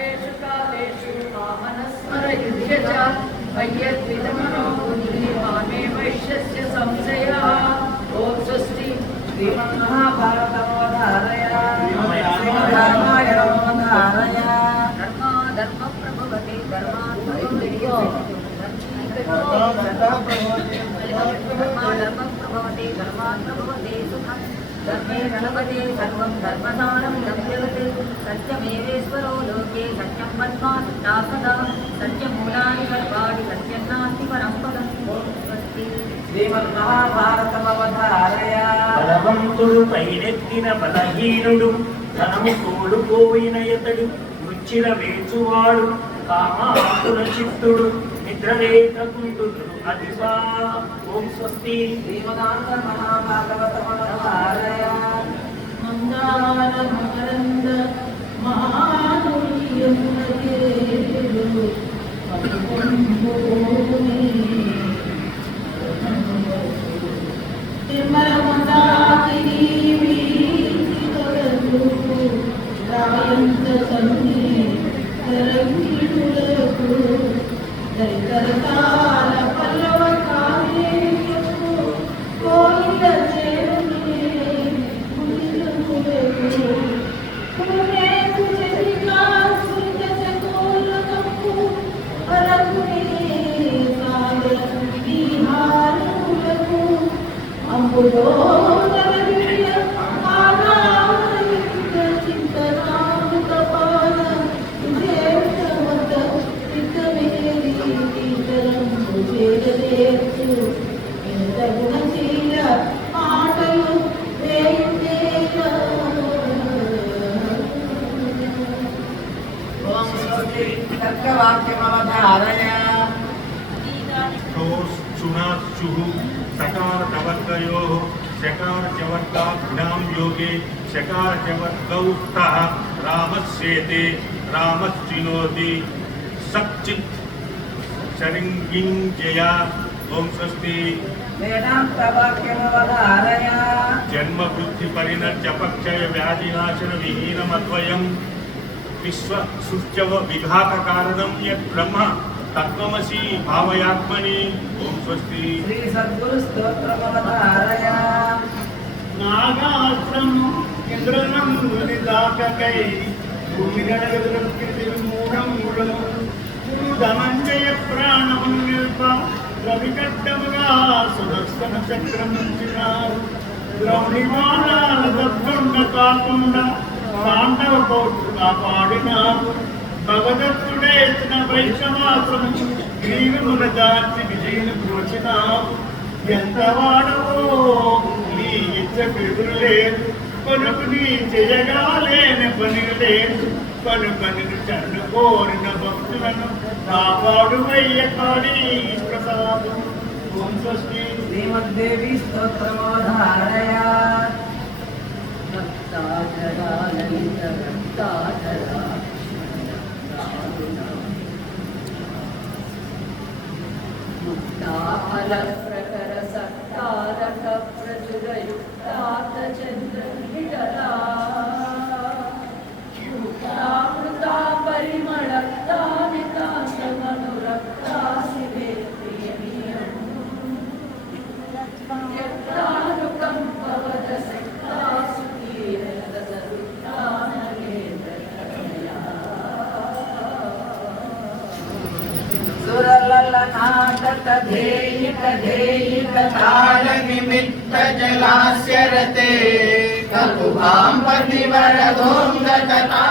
सर्वेषु कालेषु कामनस्मरयुध्य च मय्यद्विदमनो बुद्धिः मामे वैश्यस्य संशयः। ॐ स्वस्ति। श्रीमन्महाभारतमवधारय धर्मप्रभवते धर्मात्प्रभवते सुखम् धर्मे गणपते सर्वं धर्मसारं लभ्यते सत्यमेवेश्वरो लोके सत्यं मत्वा सदा सत्यमूलानि सर्वाणि सत्यं नास्ति परं पदम्। శ్రీమన్మహాభారతమవధారయ బలవంతుడు పైనెత్తిన బలహీనుడు ధనము కోల్పోయిన ఇతడు ముచ్చిర వేచువాడు కామాకుల చిత్తుడు నిద్రలేకుంటుడు అదివా. ఓం స్వస్తి. శ్రీమదాంతమహాభాగవతమవధారయ మందారమకరంద सकार चवर्गयोः शकार चवर्गाभ्यां योगे शकार चवर्गौ स्तः रामस्येते रामश्चिनोति सच्चित् शरिङ्गिञ्जया। ओम स्वस्ति। वेदान्तवाक्यमवधारय जन्म वृद्धि परिणर्जपक्षय व्याधिनाशन विहीनमद्वयं विश्व सृष्टव विघात कारणं यत् ब्रह्म तत्त्वमसि भावयात्मनि। ओम स्वस्ति। श्री सद्गुरु स्तोत्रमवधारय नागास्त्रं इंद्रनं निदाककै भूमिगणगदृत्किर्मूढं मूढं धनञ्जय प्राणं निर्प रविकट्टमगा सुदर्शन चक्रं चिनार द्रौणिमानालदद्गुण्ड काकुण्ड पाण्डव पौत्र कापाडिनार भगदत्तुडे तन वैष्णवाश्रम ग्रीवमुन दाచి విజయను బ్రోచినావు ఎంతవాడవో నీ ఇచ్చకు ఎదురులేదు కొనుకు నీ చేయగాలేని పని లేదు కనుకని చన్ను కోరిన భక్తులను కాపాడువయ్య కాళీ ప్రసాదం. ఓం స్వస్తి. శ్రీమద్దేవి స్తోత్రమవధారయ భక్తాధరా లలిత భక్తాధరా ముక్తాఫల ప్రకర సత్తారక ప్రచురయుక్తాత చంద్ర విడలా ముక్తామృతా పరిమళక్తామితాసమనురక్తా శివే ప్రియమియం యక్తానుకంపవద సక్తా సుఖీరత सुरललनाटक धेयिक धेयिक ताल निमित्त जलास्य रते ककुभां पतिवरदों गता